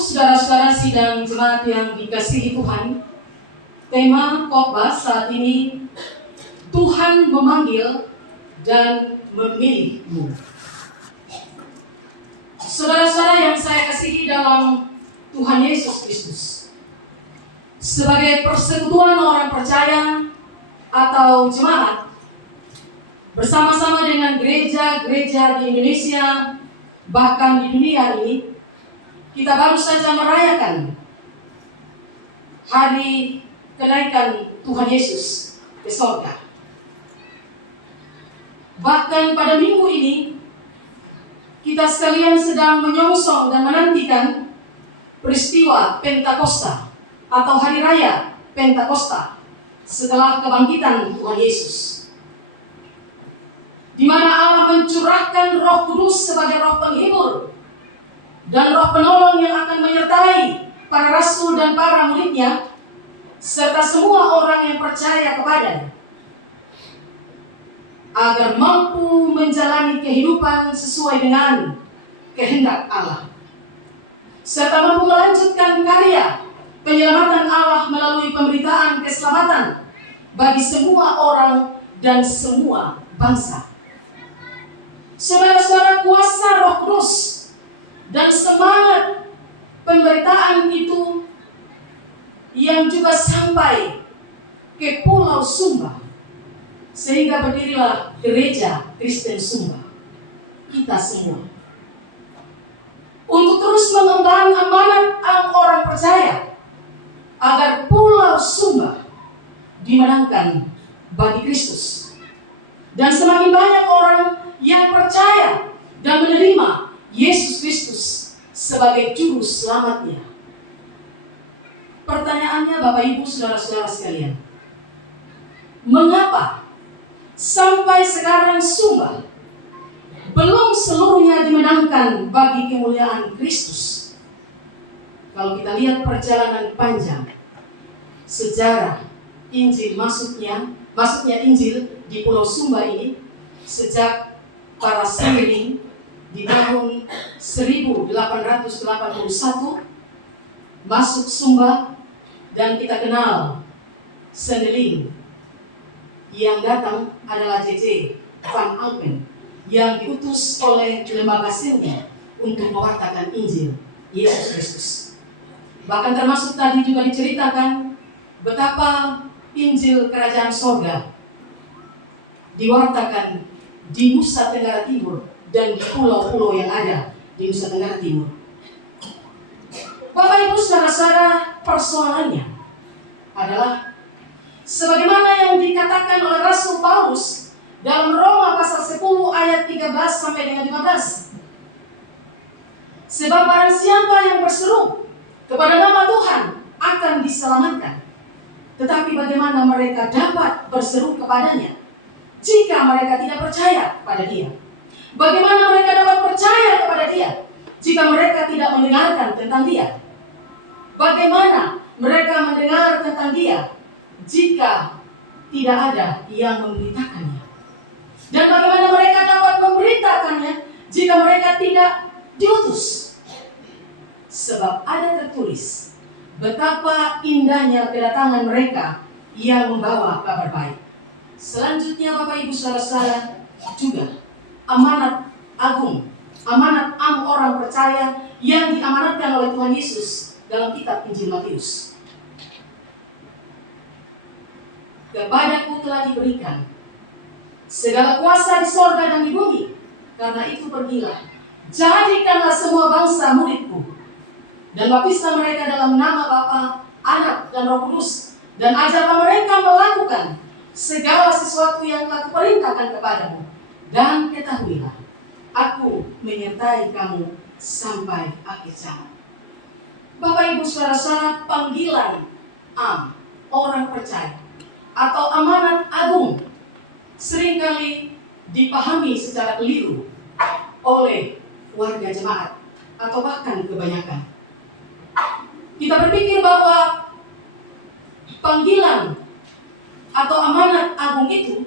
saudara-saudara sidang jemaat yang dikasihi Tuhan, tema khotbah saat ini, Tuhan memanggil dan memilihmu. Saudara-saudara yang saya kasihi dalam Tuhan Yesus Kristus, sebagai persekutuan orang percaya atau jemaat, bersama-sama dengan gereja-gereja di Indonesia, bahkan di dunia ini, kita baru saja merayakan hari kenaikan Tuhan Yesus ke surga. Bahkan pada minggu ini, kita sekalian sedang menyongsong dan menantikan peristiwa Pentakosta atau Hari Raya Pentakosta setelah kebangkitan Tuhan Yesus, di mana Allah mencurahkan Roh Kudus sebagai Roh penghibur dan Roh penolong yang akan menyertai para rasul dan para muridnya, serta semua orang yang percaya kepadanya, agar mampu menjalani kehidupan sesuai dengan kehendak Allah, serta mampu melanjutkan karya penyelamatan Allah melalui pemberitaan keselamatan bagi semua orang dan semua bangsa. Saudara-saudara, kuasa Roh Kudus dan semangat pemberitaan itu yang juga sampai ke Pulau Sumba, sehingga berdirilah Gereja Kristen Sumba, kita semua, untuk terus mengemban amanat orang percaya agar Pulau Sumba dimenangkan bagi Kristus, dan semakin banyak orang yang percaya dan menerima Yesus Kristus sebagai juru selamatnya. Pertanyaannya, Bapak Ibu saudara-saudara sekalian, mengapa sampai sekarang Sumba belum seluruhnya dimenangkan bagi kemuliaan Kristus? Kalau kita lihat perjalanan panjang sejarah Injil masuknya Injil di Pulau Sumba ini, sejak para Sendeling di tahun 1881 masuk Sumba, dan kita kenal Sendeling yang datang adalah J.J. Van Alpen yang diutus oleh lembaga Sirnia untuk mewartakan Injil Yesus Kristus. Bahkan termasuk tadi juga diceritakan betapa Injil Kerajaan Sorga diwartakan di Nusa Tenggara Timur dan di pulau-pulau yang ada di Nusa Tenggara Timur. Bapak Ibu saudara-saudara, persoalannya adalah sebagaimana yang dikatakan oleh Rasul Paulus dalam Roma pasal 10 ayat 13 sampai dengan 15. Sebab barang siapa yang berseru kepada nama Tuhan akan diselamatkan. Tetapi bagaimana mereka dapat berseru kepadanya jika mereka tidak percaya pada Dia? Bagaimana mereka dapat percaya kepada Dia jika mereka tidak mendengarkan tentang Dia? Bagaimana mereka mendengar tentang Dia jika tidak ada yang memberitakannya? Dan bagaimana mereka dapat memberitakannya jika mereka tidak diutus? Sebab ada tertulis betapa indahnya kedatangan mereka yang membawa kabar baik. Selanjutnya Bapak Ibu saudara-saudara, juga amanat agung, amanat orang percaya yang diamanatkan oleh Tuhan Yesus dalam kitab Injil Matius. Kepadaku telah diberikan segala kuasa di sorga dan di bumi, karena itu pergilah, jadikanlah semua bangsa muridku, dan baptislah mereka dalam nama Bapa, Anak, dan Roh Kudus, dan ajarlah mereka melakukan segala sesuatu yang telah kuperintahkan kepadamu, dan ketahuilah, aku menyertai kamu sampai akhir zaman. Bapak Ibu saudara-saudara, panggilan orang percaya atau amanat agung seringkali dipahami secara keliru oleh warga jemaat atau bahkan kebanyakan. Kita berpikir bahwa panggilan atau amanat agung itu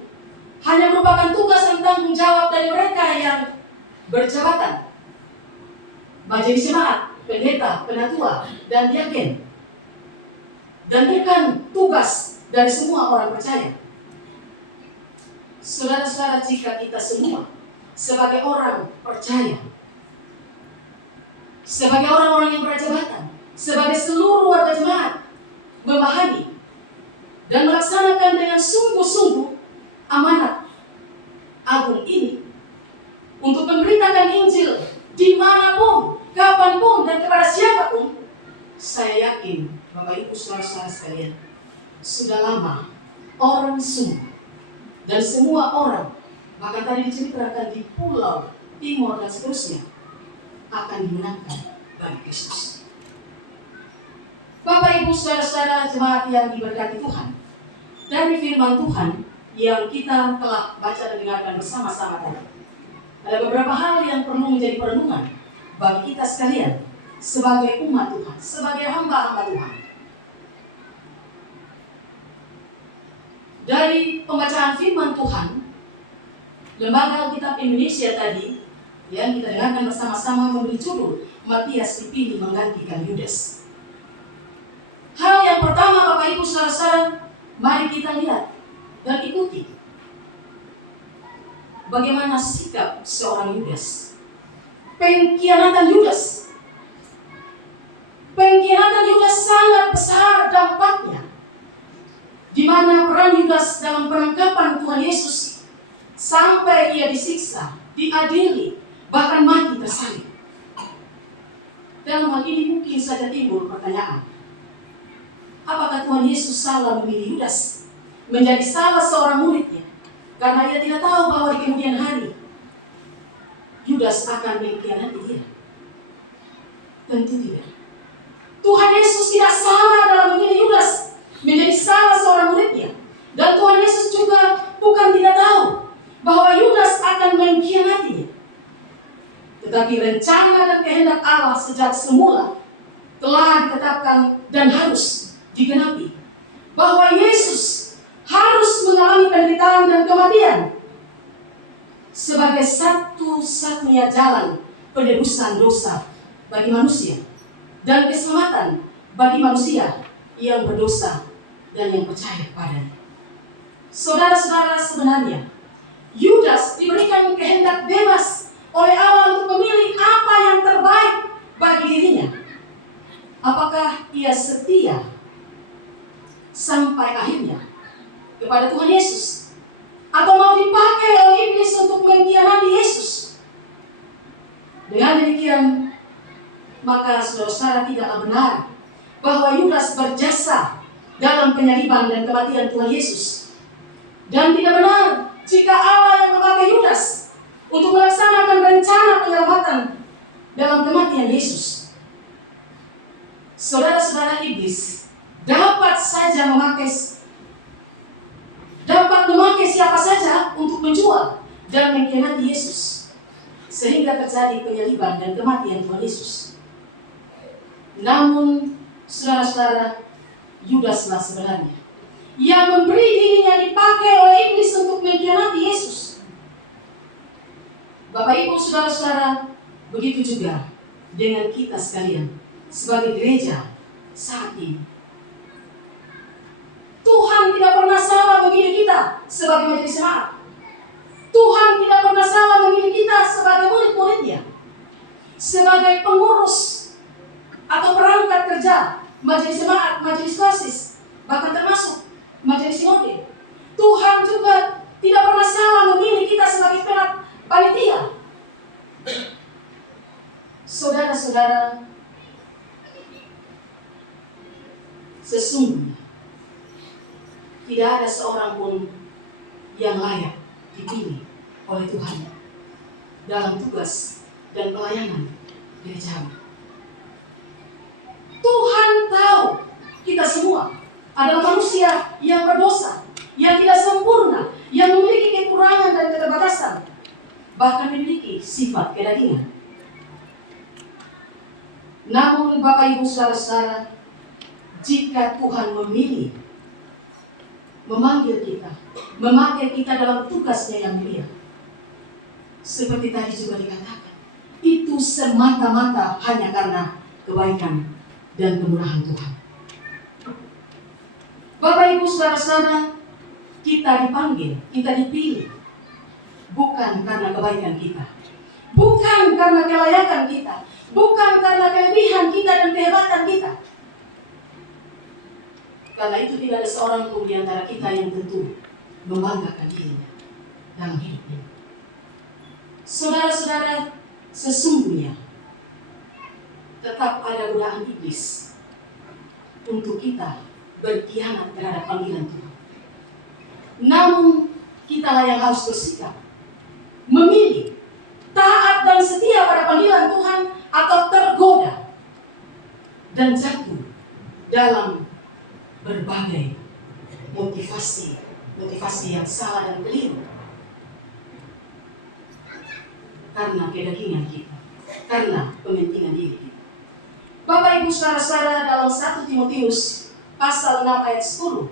hanya merupakan tugas dan tanggung jawab dari mereka yang berjabatan, majelis jemaat, pendeta, penatua, dan diaken. Dan bukan tugas dari semua orang percaya. Saudara-saudara, jika kita semua sebagai orang percaya, sebagai orang-orang yang berjabatan, sebagai seluruh warga jemaat, memahami dan melaksanakan dengan sungguh-sungguh amanat agung ini untuk memberitakan Injil dimanapun, kapanpun, dan kepada siapapun, saya yakin Bapak Ibu saudara-saudara sekalian, sudah lama orang semua dan semua orang, bahkan tadi diceritakan di Pulau Timur dan seterusnya, akan dimenangkan bagi Kristus. Bapak Ibu saudara-saudara jemaat yang diberkati Tuhan, dari firman Tuhan yang kita telah baca dan dengarkan bersama-sama tadi, ada beberapa hal yang perlu menjadi perenungan bagi kita sekalian sebagai umat Tuhan, sebagai hamba-hamba Tuhan. Dari pembacaan firman Tuhan, Lembaga Alkitab Indonesia tadi yang kita dengarkan bersama-sama memberi judul Matias dipilih menggantikan Yudas. Hal yang pertama Bapak Ibu saudara-saudara, mari kita lihat dan ikuti bagaimana sikap seorang Yudas. Pengkhianatan Yudas. Pengkhianatan Yudas sangat besar dampaknya, di mana peran Yudas dalam penangkapan Tuhan Yesus sampai ia disiksa, diadili, bahkan mati tersalib. Dalam hal ini mungkin saja timbul pertanyaan, apakah Tuhan Yesus salah memilih Yudas menjadi salah seorang muridnya karena ia tidak tahu bahwa di kemudian hari Yudas akan mengkhianati dia? Tentu tidak. Tuhan Yesus tidak salah dalam memilih Yudas menjadi salah seorang muridnya, dan Tuhan Yesus juga bukan tidak tahu bahwa Yudas akan mengkhianatinya. Tetapi rencana dan kehendak Allah sejak semula telah ditetapkan dan harus digenapi, bahwa Yesus harus mengalami penderitaan dan kematian sebagai satu-satunya jalan penebusan dosa bagi manusia dan keselamatan bagi manusia yang berdosa dan yang percaya kepadanya. Saudara-saudara, sebenarnya Yudas diberikan kehendak bebas oleh Allah untuk memilih apa yang terbaik bagi dirinya. Apakah ia setia sampai akhirnya kepada Tuhan Yesus, atau mau dipakai oleh iblis untuk mengkhianati Yesus? Dengan demikian, maka saudara-saudara tidaklah benar bahwa Yudas berjasa dalam penyaliban dan kematian Tuhan Yesus. Dan tidak benar jika Allah yang memakai Yudas untuk melaksanakan rencana penyelamatan dalam kematian Yesus. Saudara-saudara, iblis dapat memakai siapa saja untuk menjual dan mengkhianati Yesus, sehingga terjadi penyaliban dan kematian Tuhan Yesus. Namun saudara-saudara, Yudaslah sebenarnya yang memberi dirinya dipakai oleh iblis untuk mengkhianati Yesus. Bapak Ibu saudara-saudara, begitu juga dengan kita sekalian sebagai gereja saat ini. Tuhan tidak pernah salah memilih kita sebagai majelis jemaat. Tuhan tidak pernah salah memilih kita sebagai murid-muridnya, sebagai pengurus atau perangkat kerja majelis jemaat, majelis klasis, bahkan termasuk majelis sinode. Tuhan juga tidak pernah salah memilih kita sebagai panitia. Saudara-saudara, sesungguhnya tidak ada seorang pun yang layak dipilih oleh Tuhan dalam tugas dan pelayanan gereja. Tuhan tahu kita semua adalah manusia yang berdosa, yang tidak sempurna, yang memiliki kekurangan dan keterbatasan, bahkan memiliki sifat kedagingan. Namun Bapak Ibu saudara-saudara, jika Tuhan memilih, memanggil kita, memakai kita dalam tugasnya yang mulia, seperti tadi juga dikatakan, itu semata-mata hanya karena kebaikan dan kemurahan Tuhan. Bapak Ibu saudara-saudara, kita dipanggil, kita dipilih bukan karena kebaikan kita, bukan karena kelayakan kita, bukan karena kelebihan kita dan kehebatan kita. Karena itu tidak ada seorang pun di antara kita yang tentu membanggakan dirinya dalam hidup ini. Saudara-saudara, sesungguhnya tetap ada godaan iblis untuk kita berkhianat terhadap panggilan Tuhan. Namun kitalah yang harus bersikap, memilih taat dan setia pada panggilan Tuhan atau tergoda dan jatuh dalam berbagai motivasi yang salah dan keliru karena kedagingan kita, karena kepentingan diri kita. Bapak Ibu saudara-saudara, dalam 1 Timotius pasal 6 ayat 10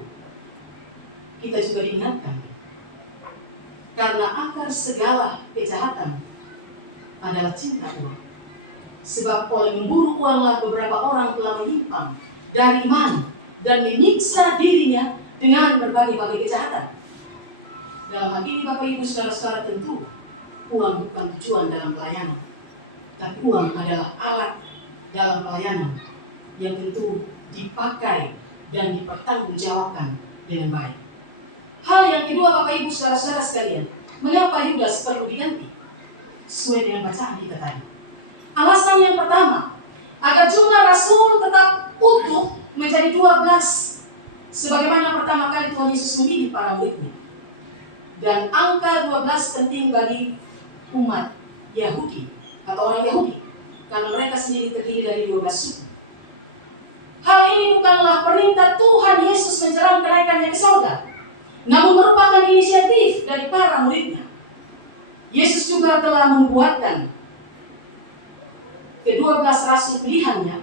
kita juga diingatkan, karena akar segala kejahatan adalah cinta uang. Sebab oleh memburu uanglah beberapa orang telah menyimpang dari iman dan menyiksa dirinya dengan berbagai-bagai kejahatan. Dalam hal ini Bapak Ibu saudara-saudara, tentu uang bukan tujuan dalam pelayanan, tapi uang adalah alat dalam pelayanan yang tentu dipakai dan dipertanggungjawabkan dengan baik. Hal yang kedua Bapak Ibu saudara-saudara sekalian, mengapa Yudas perlu diganti? Sesuai dengan bacaan kita tadi. Alasan yang pertama, agar jumlah rasul tetap utuh menjadi 12, sebagaimana pertama kali Tuhan Yesus memilih para muridnya. Dan angka 12 penting bagi umat Yahudi atau orang Yahudi, karena mereka sendiri terdiri dari 12 suku. Hal ini bukanlah perintah Tuhan Yesus menjelang kenaikannya ke surga, namun merupakan inisiatif dari para muridnya. Yesus juga telah membuatkan ke-12 rasul pilihannya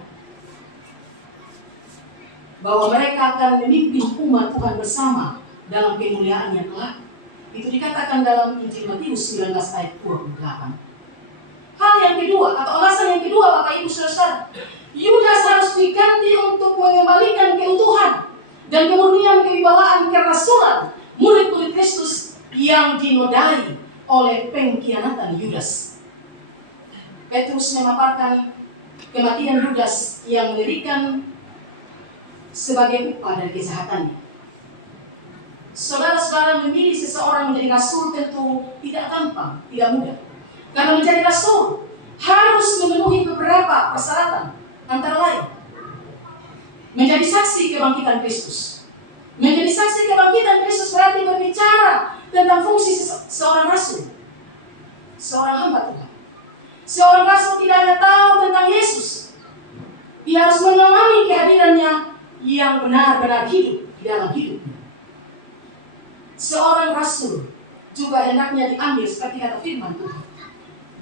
bahwa mereka akan memimpin umat Tuhan bersama dalam kemuliaannya kelak. Itu dikatakan dalam Injil Matius 19 ayat 28. Hal yang kedua atau alasan yang kedua Bapak Ibu saudara, Yudas harus diganti untuk mengembalikan keutuhan dan kemurnian kewibawaan kerasulan murid-murid Kristus yang dinodai oleh pengkhianatan Yudas. Petrus memaparkan kematian Yudas yang mengerikan sebagai upah dari kejahatannya. Saudara-saudara, memilih seseorang menjadi rasul tentu tidak gampang, tidak mudah. Karena menjadi rasul harus memenuhi beberapa persyaratan, antara lain menjadi saksi kebangkitan Kristus. Menjadi saksi kebangkitan Kristus berarti berbicara tentang fungsi seorang rasul, seorang hamba Tuhan. Seorang rasul tidak hanya tahu tentang Yesus, dia harus mengalami kehadirannya yang benar-benar hidup di dalam hidupnya. Seorang rasul juga hendaknya diambil seperti kata firman Tuhan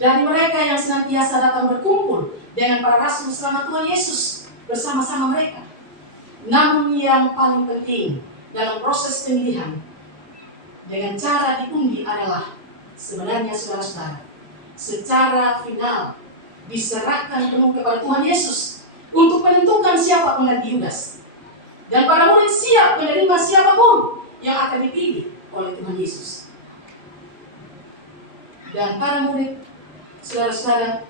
dari mereka yang senantiasa datang berkumpul dengan para rasul selama Tuhan Yesus bersama-sama mereka. Namun yang paling penting dalam proses pemilihan dengan cara diundi adalah sebenarnya saudara-saudara, secara final diserahkan penuh kepada Tuhan Yesus untuk menentukan siapa pengganti Yudas. Dan para murid siap menerima siapapun yang akan dipilih oleh Tuhan Yesus. Dan para murid, saudara-saudara,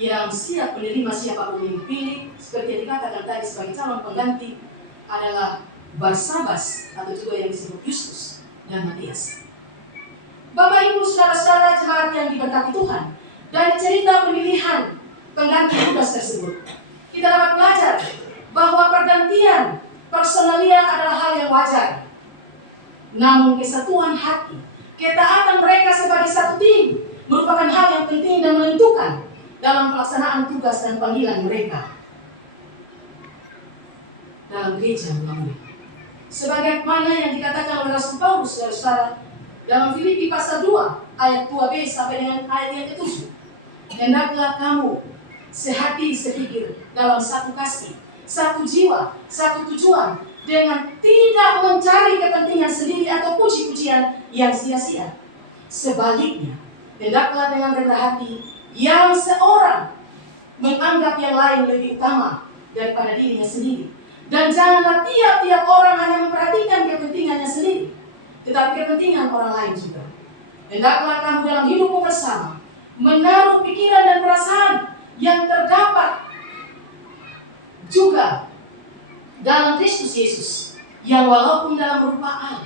yang siap menerima siapapun yang dipilih, seperti yang dikatakan tadi sebagai calon pengganti, adalah Barsabas atau juga yang disebut Justus dan Matias. Bapak Ibu saudara-saudara jemaat yang diberkati Tuhan, dari cerita pemilihan pengganti Yudas tersebut, kita dapat belajar bahwa pergantian personalia adalah hal yang wajar. Namun kesatuan hati, ketaatan mereka sebagai satu tim merupakan hal yang penting dan menentukan dalam pelaksanaan tugas dan panggilan mereka dalam gereja melalui. Sebagaimana yang dikatakan oleh Rasul Paulus saudara dalam Filipi pasal 2 ayat 2b sampai dengan ayat yang ke-7. Hendaklah kamu sehati sepikir dalam satu kasih, satu jiwa, satu tujuan, dengan tidak mencari kepentingan sendiri atau puji-pujian yang sia-sia. Sebaliknya, hendaklah dengan rendah hati yang seorang menganggap yang lain lebih utama daripada dirinya sendiri. Dan janganlah tiap-tiap orang hanya memperhatikan kepentingannya sendiri, tetapi kepentingan orang lain juga. Hendaklah kamu dalam hidupmu bersama menaruh pikiran dan perasaan yang terdapat juga dalam Kristus Yesus, yang walaupun dalam rupa Allah,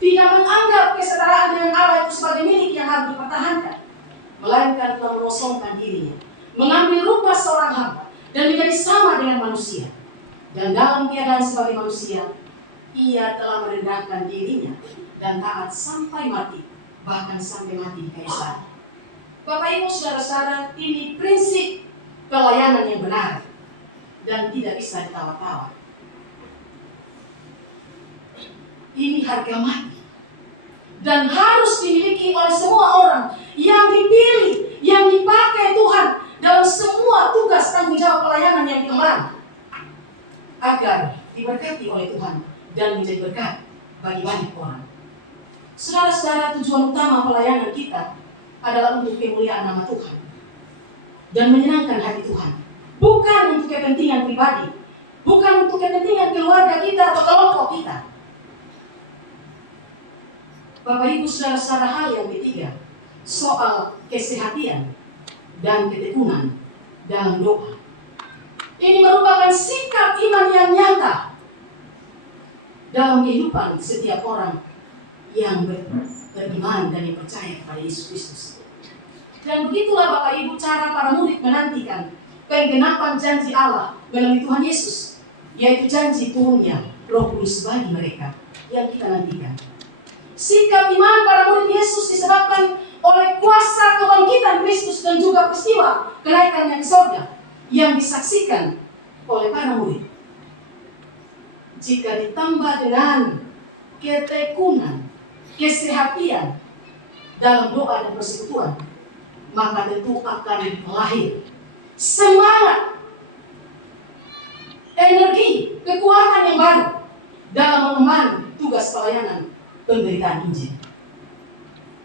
tidak menganggap kesetaraan dengan Allah itu sebagai milik yang harus dipertahankan, melainkan telah mengosongkan dirinya, mengambil rupa seorang hamba, dan menjadi sama dengan manusia. Dan dalam keadaan sebagai manusia, ia telah merendahkan dirinya dan taat sampai mati, bahkan sampai mati di kayu salib. Bapak Ibu saudara-saudara, ini prinsip pelayanan yang benar dan tidak bisa ditawar-tawar. Ini harga mati dan harus dimiliki oleh semua orang yang dipilih, yang dipakai Tuhan dalam semua tugas tanggung jawab pelayanan yang diemban, agar diberkati oleh Tuhan dan menjadi berkat bagi banyak orang. Saudara-saudara, tujuan utama pelayanan kita adalah untuk kemuliaan nama Tuhan dan menyenangkan hati Tuhan, bukan untuk kepentingan pribadi, bukan untuk kepentingan keluarga kita atau kelompok kita. Bapak Ibu saudara-saudara, hal yang ketiga, soal kesehatan dan ketekunan dalam doa. Ini merupakan sikap iman yang nyata dalam kehidupan setiap orang yang beriman dan yang percaya kepada Yesus Kristus. Dan begitulah Bapak Ibu cara para murid menantikan penggenapan janji Allah melalui Tuhan Yesus, yaitu janji turunnya Roh Kudus bagi mereka yang kita nantikan. Sikap iman para murid Yesus disebabkan oleh kuasa kebangkitan Kristus dan juga peristiwa kenaikannya ke surga yang disaksikan oleh para murid. Jika ditambah dengan ketekunan, kesehatan dalam doa dan persekutuan, maka tentu akan lahir semangat, energi, kekuatan yang baru dalam mengemban tugas pelayanan pemberitaan Injil.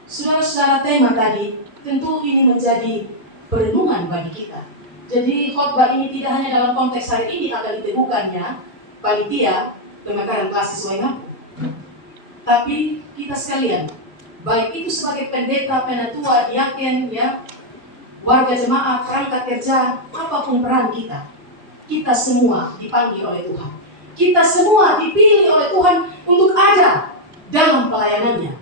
Saudara-saudara, tema tadi tentu ini menjadi perenungan bagi kita. Jadi khotbah ini tidak hanya dalam konteks hari ini akan diteguhkannya panitia pemekaran kelas sesuai ngaku, tapi kita sekalian, baik itu sebagai pendeta, penatua, diaken, ya, warga jemaat, perangkat kerja, apapun peran kita, kita semua dipanggil oleh Tuhan. Kita semua dipilih oleh Tuhan untuk ada dalam pelayanannya.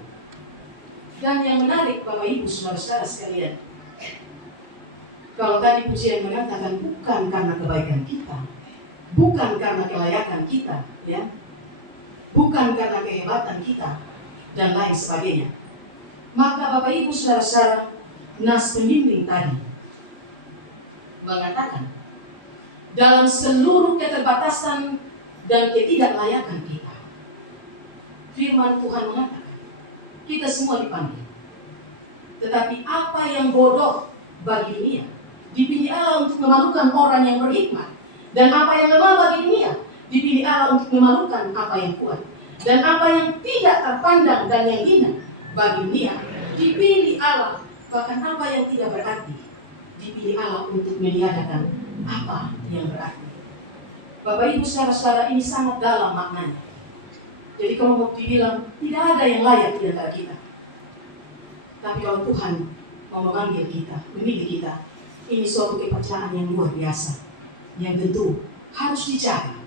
Dan yang menarik Bapak Ibu saudara-saudara sekalian, kalau tadi pujian mengatakan bukan karena kebaikan kita, bukan karena kelayakan kita, ya, bukan karena kehebatan kita dan lain sebagainya, maka Bapak Ibu saudara-saudara, nas pembimbing tadi mengatakan dalam seluruh keterbatasan dan ketidaklayakan kita, firman Tuhan mengatakan kita semua dipanggil. Tetapi apa yang bodoh bagi dunia dipilih Allah untuk memalukan orang yang berhikmat, dan apa yang lemah bagi dunia dipilih Allah untuk memalukan apa yang kuat, dan apa yang tidak terpandang dan yang hina bagi dunia dipilih Allah, bahkan apa yang tidak berarti dipilih Allah untuk meniadakan apa yang berarti. Bapak Ibu saudara-saudara, ini sangat dalam maknanya. Jadi kalau mau dibilang tidak ada yang layak di antara kita, tapi kalau Tuhan mau memanggil kita, memilih kita, ini suatu kepercayaan yang luar biasa, yang tentu harus dijaga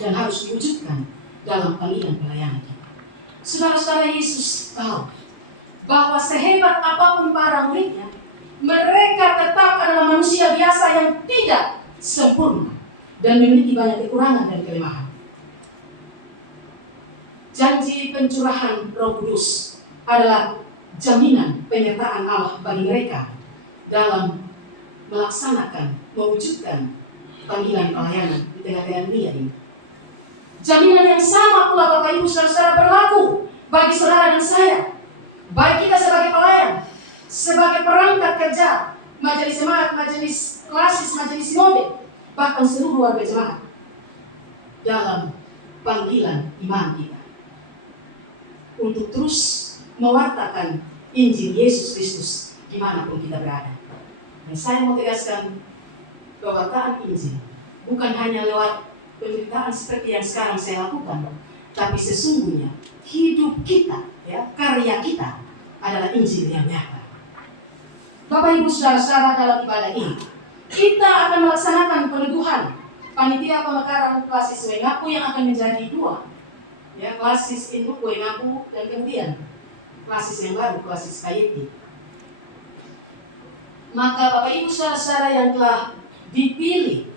dan harus diwujudkan dalam panggilan pelayanan kita. Saudara-saudara, Yesus tahu bahwa sehebat apapun para muridnya, mereka tetap adalah manusia biasa yang tidak sempurna dan memiliki banyak kekurangan dan kelemahan. Janji pencurahan Roh Kudus adalah jaminan penyertaan Allah bagi mereka dalam melaksanakan, mewujudkan panggilan pelayanan di tengah-tengah dunia ini. Jaminan yang sama pula Bapak Ibu saudara-saudara berlaku bagi saudara dan saya, baik kita sebagai pelayan, sebagai perangkat kerja, majelis jemaat, majelis klasis, majelis sinode, bahkan seluruh warga jemaat dalam panggilan iman kita untuk terus mewartakan Injil Yesus Kristus dimanapun kita berada. Dan saya mau tegaskan, pewartaan Injil bukan hanya lewat penderitaan seperti yang sekarang saya lakukan, tapi sesungguhnya hidup kita, ya, karya kita adalah Injil yang nyata. Bapak Ibu saudara-saudara, dalam ibadah ini kita akan melaksanakan peneguhan panitia pemekaran klasis Wengapu yang akan menjadi dua, ya, klasis induk Wengapu dan kemudian klasis yang baru, klasis Kayeti. Maka Bapak Ibu saudara-saudara yang telah dipilih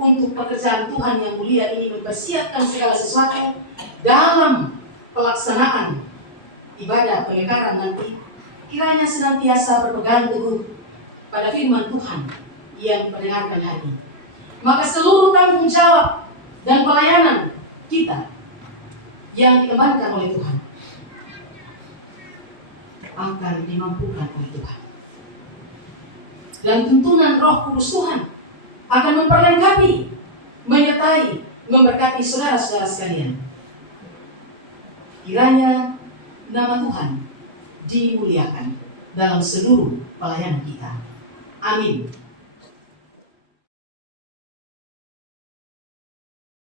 untuk pekerjaan Tuhan yang mulia ini mempersiapkan segala sesuatu dalam pelaksanaan ibadah pemekaran nanti, kiranya senantiasa berpegang teguh pada firman Tuhan yang mendengarkan hari ini. Maka seluruh tanggung jawab dan pelayanan kita yang diembankan oleh Tuhan akan dimampukan oleh Tuhan. Dan tuntunan Roh Kudus Tuhan akan memperlengkapi, menyertai, memberkati saudara-saudara sekalian. Kiranya nama Tuhan dimuliakan dalam seluruh pelayanan kita. Amin.